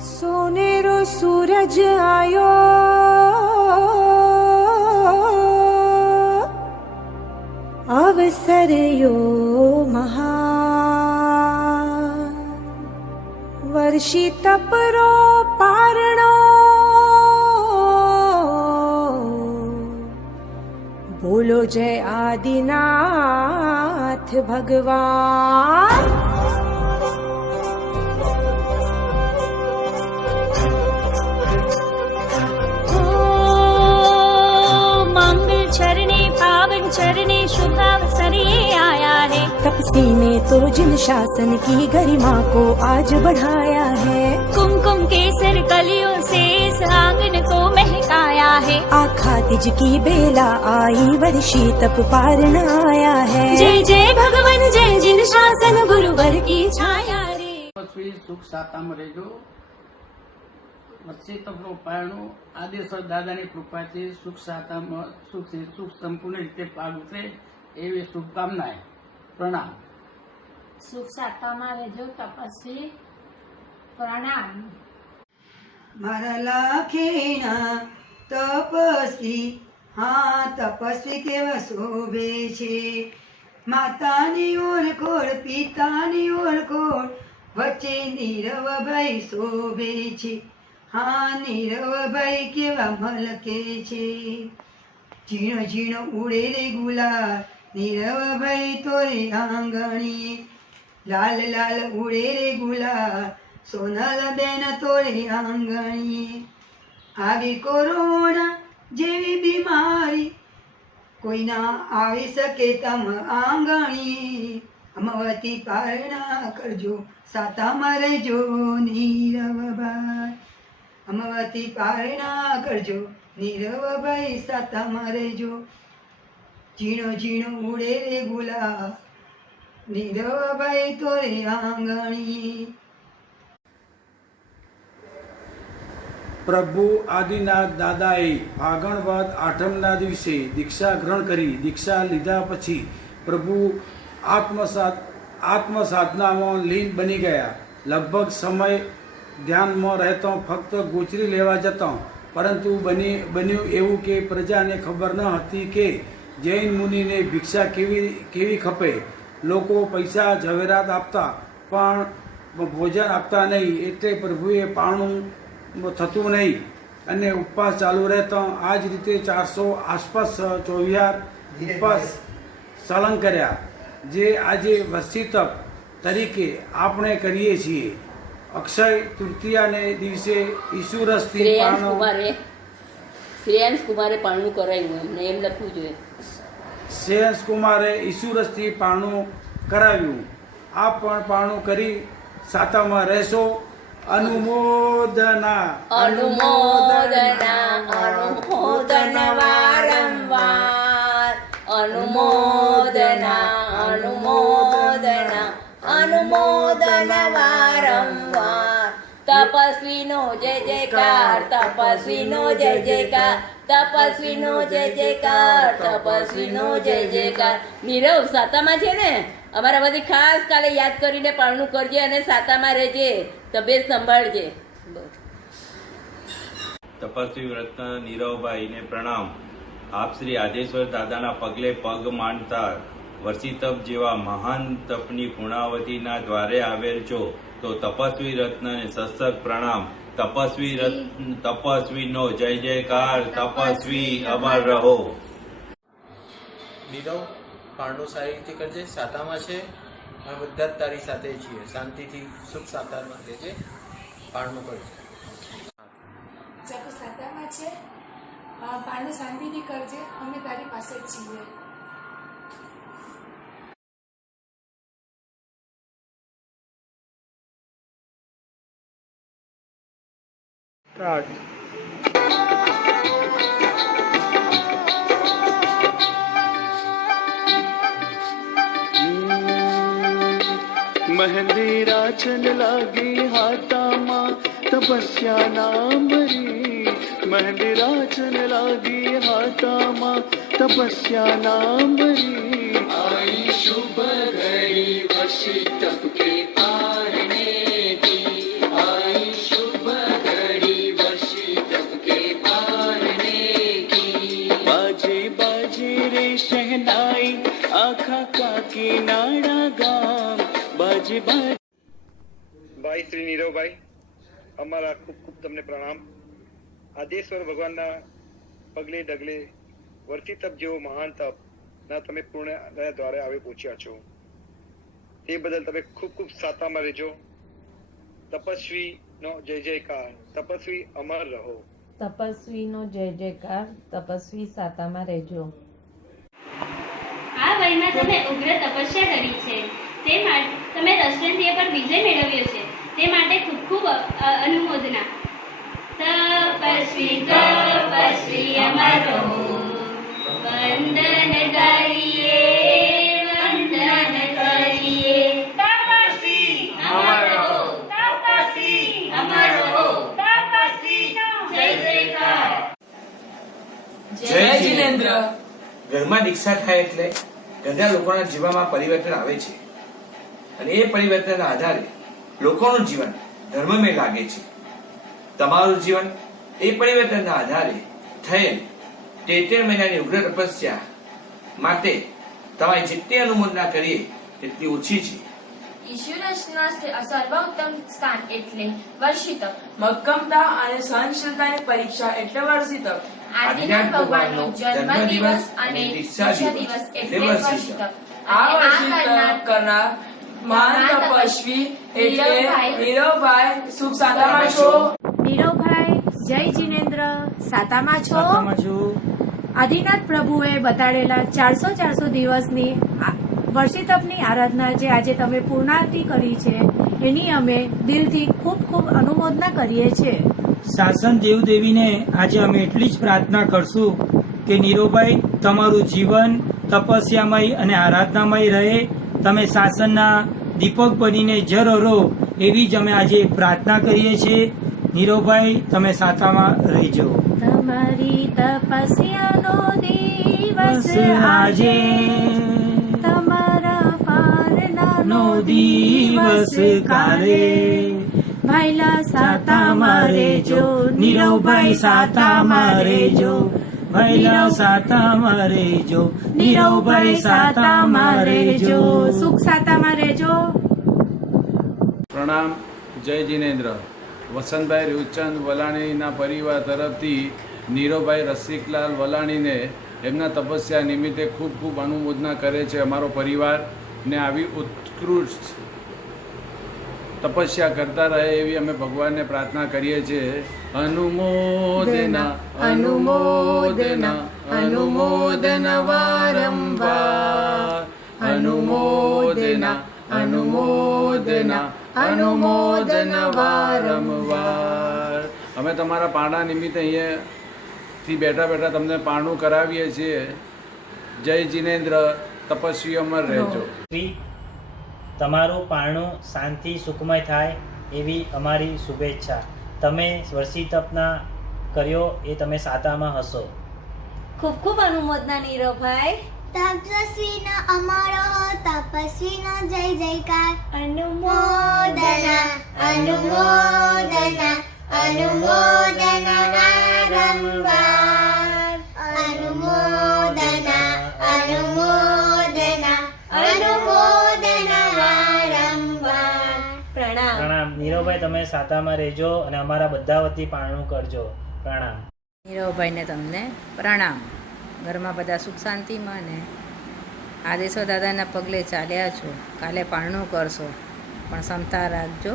सोनेरो सूरज आयो अवसर यो महान वर्षी तपरो पारणो बोलो जय आदिनाथ भगवान। चरणे शुभावसरे आया है। तपसी ने तो जिन शासन की गरिमा को आज बढ़ाया है, कुमकुम केसर कलियों से इस आंगन को महकाया है। आखा तिज की बेला आई वर्षी तप पारण आया है। जय जय भगवान जय जिन शासन गुरुवर की छाया रे। सुख साताम रेजो વર્ષે તપનો પારણું આદેશ્વર દાદાની કૃપાથી સુખ સાતામ સુખ સંપૂર્ણ રીતે પાર ઉતરે એવી શુભકામનાએ પ્રણામ। સુખ સાતામાં રહેજો તપસ્વી પ્રણામ। મારા લાખેના તપસ્વી હા તપસ્વી કેવા શોભે છે। માતાની ઓળખોળ પિતાની ઓળખોળ વચ્ચે નીરવભાઈ શોભે છે। હા નીરવભાઈ કેવા મલકે છે। ઝીણો ઝીણો ઉડે રે ગુલાલ નીરવભાઈ તોરે આંગણીએ। લાલ લાલ ઉડે રે ગુલાલ સોનલ બેન તોરે આંગણીએ। આવી કોરોના જેવી બીમારી કોઈ ના આવી શકે તમ આંગણીએ। અમવતી પારણા કરજો સાતામાં રહેજો નીરવભાઈ। અમવતી પારણા કરજો નીરવભાઈ સાતામાં રહેજો। ઝીણો ઝીણો ઉડે રે ગુલાલ નીરવભાઈ તોરે આંગણીએ। પ્રભુ આદિનાથ દાદાએ ફાગણ વદ આઠમના દિવસે દીક્ષા ગ્રહણ કરી દીક્ષા લીધા પછી પ્રભુ આત્મસાધનામાં લીન બની ગયા। લગભગ સમય ધ્યાનમાં રહેતો ફક્ત ગોચરી લેવા જતો, પરંતુ બન્યું એવું કે પ્રજાને ખબર ન હતી કે જૈન મુનિને ભિક્ષા કેવી ખપે। લોકો પૈસા ઝવેરાત આપતા પણ ભોજન આપતા નહીં, એટલે પ્રભુએ પારણું થતું નહીં અને ઉપવાસ ચાલુ રહેતો। આ જ રીતે 400 આસપાસ ચોવિહાર ઉપવાસ સળંગ કર્યા, જે આજે વર્ષી તપ તરીકે આપણે કરીએ છીએ। અક્ષય તૃતીયાને દિવસે ઈસુરસથી શ્રેયાંશ કુમારે પારણું કરાવ્યું, એમને એમ લખવું જોઈએ। શ્રેયાંશ કુમારે ઈસુરસથી પારણું કરાવ્યું। આપ પણ પારણું કરી સાતામાં રહેશો। અનુમોદના અનુમોદના અનુમોદન વારંવાર અનુમોદના અનુમોદના અનુમોદન વારંવાર। તપસ્વીનો જય જયકાર તપસ્વીનો જય જયકાર તપસ્વીનો જય જયકાર તપસ્વીનો જય જયકાર। નીરવ સાતામાં છે ને, અમારા બધી ખાસ કાલે યાદ કરીને પારણું કરજે અને સાતામાં રહેજે, તબિયત સંભાળજે। તપસ્વી વ્રત નીરવભાઈને પ્રણામ। આપ શ્રી આદેશ્વર દાદાના પગલે પગ માંડતા વર્ષી તપ જેવા મહાન તપની પૂર્ણાવતીના દ્વારે આવેલ છો, તો તપસ્વી રત્નને સત્સંગ પ્રણામ। તપસ્વીનો જય જયકાર તપસ્વી અમર રહો। નીરવ પારણું સારી રીતે કરજે, સાતામાં છે, અમે બધા જ તારી સાથે છીએ। શાંતિથી સુખ સાતામાં રહેજે, પારણું કરજે। જગુ સાતામાં છે, પારણું શાંતિથી કરજે, અમે તારી પાસે જ છીએ। મહેંદીરાચન લાગી હાથામાં તપસ્યા નામરી। મહેંદીરાચન લાગી હાથામાં તપસ્યા નામરી। आई शुभ घड़ी वर्षी तप के पारने की। आई शुभ બાજ ભાઈ શ્રી નીરવભાઈ, અમારા ખૂબ ખૂબ તમને પ્રણામ. આદેશ્વર ભગવાનના પગલે ડગલે વર્ષી તપ જેવો મહાન તપ ના તમે પૂર્ણ દ્વારે આવી પહોંચ્યા છો. તે બદલ તમે ખૂબ ખૂબ સાતામાં રહેજો. તપસ્વી નો જય જયકાર, તપસ્વી અમર રહો. તપસ્વીનો જય જયકાર, તપસ્વી સાતામાં રહેજો. આ વયમાં તમે ઉગ્ર તપસ્યા કરી છે, તે માટે તમે રસચંદ્રીય પર વિજય મેળવ્યો છે, તે માટે ખૂબ ખૂબ અનુમોદના. તપસ્વી તપસ્વી અમર રહો, વંદન કરીએ વંદન કરીએ. તપસ્વી અમર રહો, તપસ્વી અમર રહો, તપસ્વી જય જયકાર. જય જિનેન્દ્ર. ઘરમાં દીક્ષા થાય એટલે ઘરના લોકોના જીવનમાં પરિવર્તન આવે છે અને એ પરિવર્તનના આધારે લોકોનું જીવન ધર્મમય લાગે છે. તમારું જીવન એ પરિવર્તનના આધારે થયેલ 13 મહિનાની ઉગ્ર તપસ્યા માટે તમારી જેટલી અનુમોદના કરીએ તેટલી ઓછી છે. ઈશ્વરના સર્વોત્તમ સ્થાન એટલે વર્ષિતપ. મક્કમતા અને સહનશીલતાની પરીક્ષા એટલે વર્ષિતપ. આદિનાથ ભગવાનનો જન્મદિવસ અને દીક્ષા દિવસ એટલે વર્ષિતપ. આ વર્ષિતપ કરનાર મહાન તપસ્વી એટલે નીરવભાઈ. સુખ સાતામાં છો નીરવભાઈ? જય જિનેન્દ્ર. સાતામાં છો? આદિનાથ પ્રભુએ બતાડેલા 400 દિવસની વર્ષિતપની આરાધના જે આજે તમે પૂર્ણાહુતિ કરી છે એની અમે દિલથી ખૂબ ખૂબ અનુમોદના કરીએ છીએ. શાસન દેવદેવીને આજે અમે એટલી જ પ્રાર્થના કરશું કે નીરવભાઈ તમારું જીવન તપસ્યામય અને આરાધનામય રહે, તમે શાસનના દીપક બનીને જરો એવી જ અમે આજે પ્રાર્થના કરીએ છીએ. નીરવભાઈ તમે સાતામાં રહીજો. તમારી તપસ્યાનો દિવસ આજે, તમારા પારનાનો દિવસ કાલે. ભાઈલા સાતામાં રહેજો, નીરવભાઈ સાતામાં રહેજો. ભાઈલા સાતામાં રહેજો, નીરવભાઈ સાતામાં રહેજો. સુખ સાતામાં રહેજો. પ્રણામ. જય જિનેન્દ્ર. વસંતભાઈ રૂચંદ વલાણીના પરિવાર તરફથી નીરવભાઈ રસિકલાલ વલાણીને એમના તપસ્યા નિમિત્તે ખૂબ ખૂબ અનુમોદના કરે છે અમારો પરિવાર, ને આવી ઉત્કૃષ્ટ તપસ્યા કરતા રહે એવી અમે ભગવાનને પ્રાર્થના કરીએ છીએ. અનુમોદના અનુમોદના અનુમોદન વારંવાર, અનુમોદના અનુમોદના અનુમોદન વારંવાર. અમે તમારા પારણા નિમિત્તે અહીંયાથી બેઠા તમને પારણું કરાવીએ છીએ. જય જિનેન્દ્ર. તપસ્વી અમર રહેજો. તમારું પારણું શાંતિ સુખમય થાય એવી અમારી શુભેચ્છા. તમે વર્ષિતપના કર્યો એ તમે સાતામાં હશો. ખૂબ ખૂબ અનુમોદના નીરવભાઈ. તપસ્વીનો અમારો તપસ્વીનો જય જયકાર. અનુમોદના અનુમોદના અનુમોદન વારંવાર, અનુમોદના અનુમોદના અનુમોદન વારંવાર. પ્રણામ. નીરવભાઈ તમે સાતામાં રહેજો અને અમારા બધા વતી પારણું કરજો. પ્રણામ. નીરવભાઈને તમને પ્રણામ. ઘરમાં બધા સુખ શાંતિમાં ને આદેશ્વર દાદાના પગલે ચાલ્યા છો. કાલે પારણું કરશો પણ ક્ષમતા રાખજો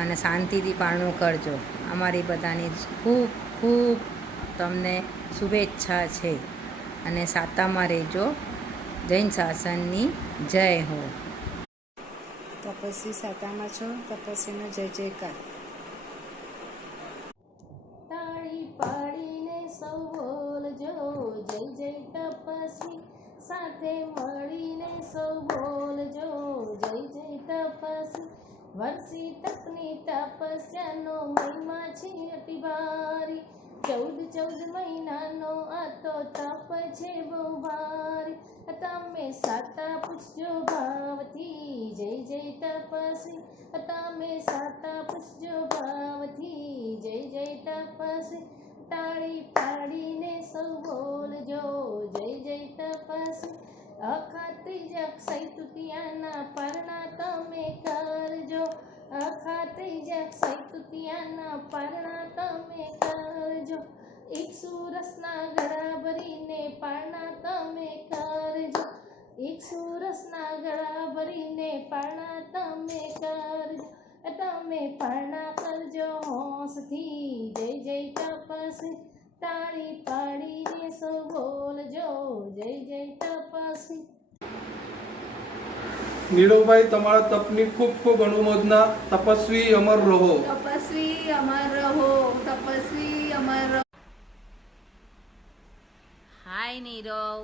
અને શાંતિથી પારણું કરજો. અમારી બધાની ખૂબ ખૂબ તમને શુભેચ્છા છે અને સાતામાં રહેજો. જૈન શાસનની જય હો. તપસ્વી સાતામાં છો, તપસ્વીનો જય જયકાર. તાળી પાડીને સૌ બોલજો જય જય તપસ્વી, સાથે મળીને સૌ બોલજો જય જય તપસ્વી. વર્ષી તપની તપસ્યાનો મહિમા છે અતિ ભારી, 14 મહિનાનો આ તો તપ છે બહુ ભારી. તમે સાતા પૂછજો ભાવથી જય જય તપસ્વી, તમે સાતા પૂછજો ભાવથી જય જય તપસ્વી. તાળી પાડીને સૌ બોલજો જય જય તપસ્વી. અખા ત્રિજક્ષય તૃતીયાના પારણા તમે કરજો, આખા ત્રિજક્ષય તૃતીયાના પારણા તમે કરજો, એક સુરસના ગળા ભરીને પારણા તમે કરજો, એક સુરસના ગળા ભરીને પારણા તમે કરજો, તમે પારણા કરજો હોંશથી, જય જય તપસ્વી, તાળી પાડીને સૌ બોલજો, જય જય તપસ્વી. નીરવભાઈ, તમારા તપની ખૂબ ખૂબ અનુમોદના. તપસ્વી અમર રહો. તપસ્વી અમર રહો, તપસ્વી અમર રહો. હાય નીરવ,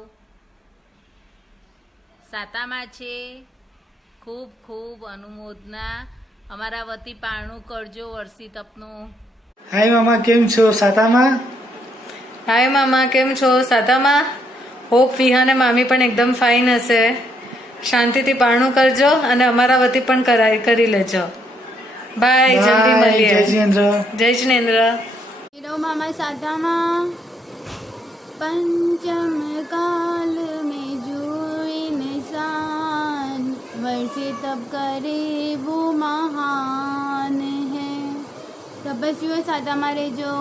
સાતામાં છે, ખૂબ ખૂબ અનુમોદના. અમારા વતી પારણું કરજો વર્ષી તપનું. હાય મામા, કેમ છો સાતામાં? હાય મામા, કેમ છો સાતામાં? હોપ વિહા ને મામી પણ એકદમ ફાઇન હશે. શાંતિથી પારણું કરજો અને અમારા વતી પણ કરી લેજો. બાય, જલ્દી મળીએ. જય જિનેન્દ્ર. જય જિનેન્દ્ર. हीरो मामा सातामा पंचम काल में जुए निशान, वर्षे तब करे वो महान है. तपस्वियों सातामा રહેજો.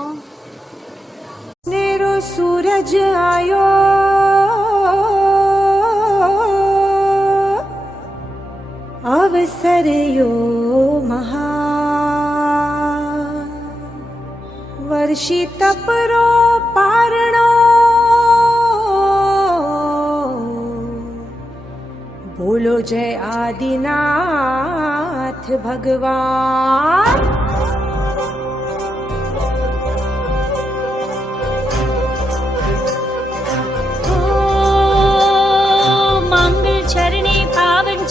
नेरो सूरज आयो, अवसर यो महा, वर्षी तपरो पारणो, बोलो जय आदिनाथ भगवान.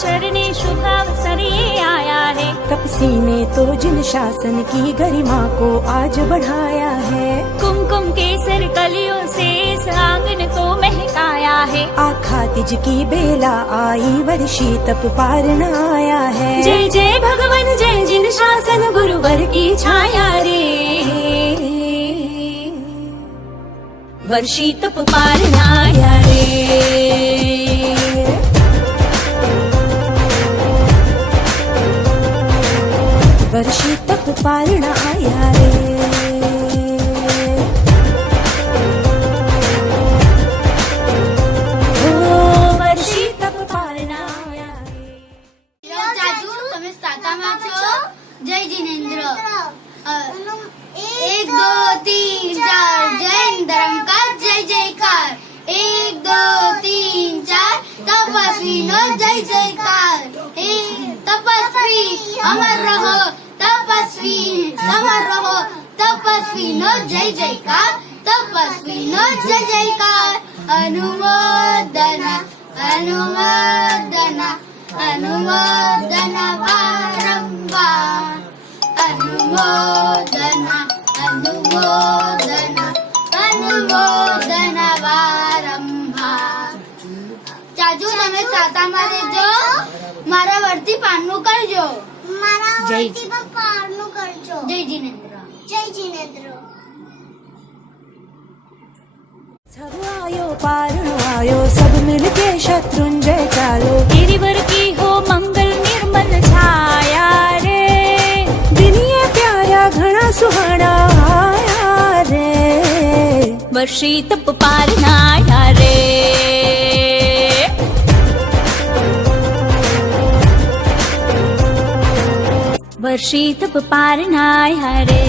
चरणे शुभावसर ये आया है, तपसी ने तो जिन शासन की गरिमा को आज बढ़ाया है, कुमकुम केसर कलियों से इस आंगन को महकाया है, आखा तिज की बेला आई वर्षी तप पारण आया है. जय जय भगवान जय जिन शासन गुरुवर की छाया रे, वर्षी तप पारण आया रे. वर्षी तप पारण आया रे. ओ वर्षी तप पारण आया रे. જાજુ, તમે સાતામાં છો. જય જિનેન્દ્ર. 1 2 3 4 જય ઇન્દ્રંકા જય જયકાર. 1 2 3 4 તપસ્વીનો જય જયકાર. તપસ્વી અમર રહો, તપસ્વી અમર રહો, તપસ્વીનો જય જયકાર, તપસ્વીનો જય જયકાર. અનુમોદના અનુમોદના અનુમોદના વારંવાર, અનુમોદના અનુમોદના અનુમોદના વારંવાર. ચાચુ, તમે સાતામાં રહેજો. મારા વર્તી પારણું કરજો. મારા વર્તી પર પારણું કરજો. જય જિનેન્દ્ર. જય જિનેન્દ્ર. सब आयो पारण आयो, सब मिलके शत्रुंजय चालो, गिरिवर की हो मंगल निर्मल छाया रे, दिनिये प्यारा घना सुहाना आया रे, वर्षी तप पारण आया रे. वर्षी तप पारण आया रे.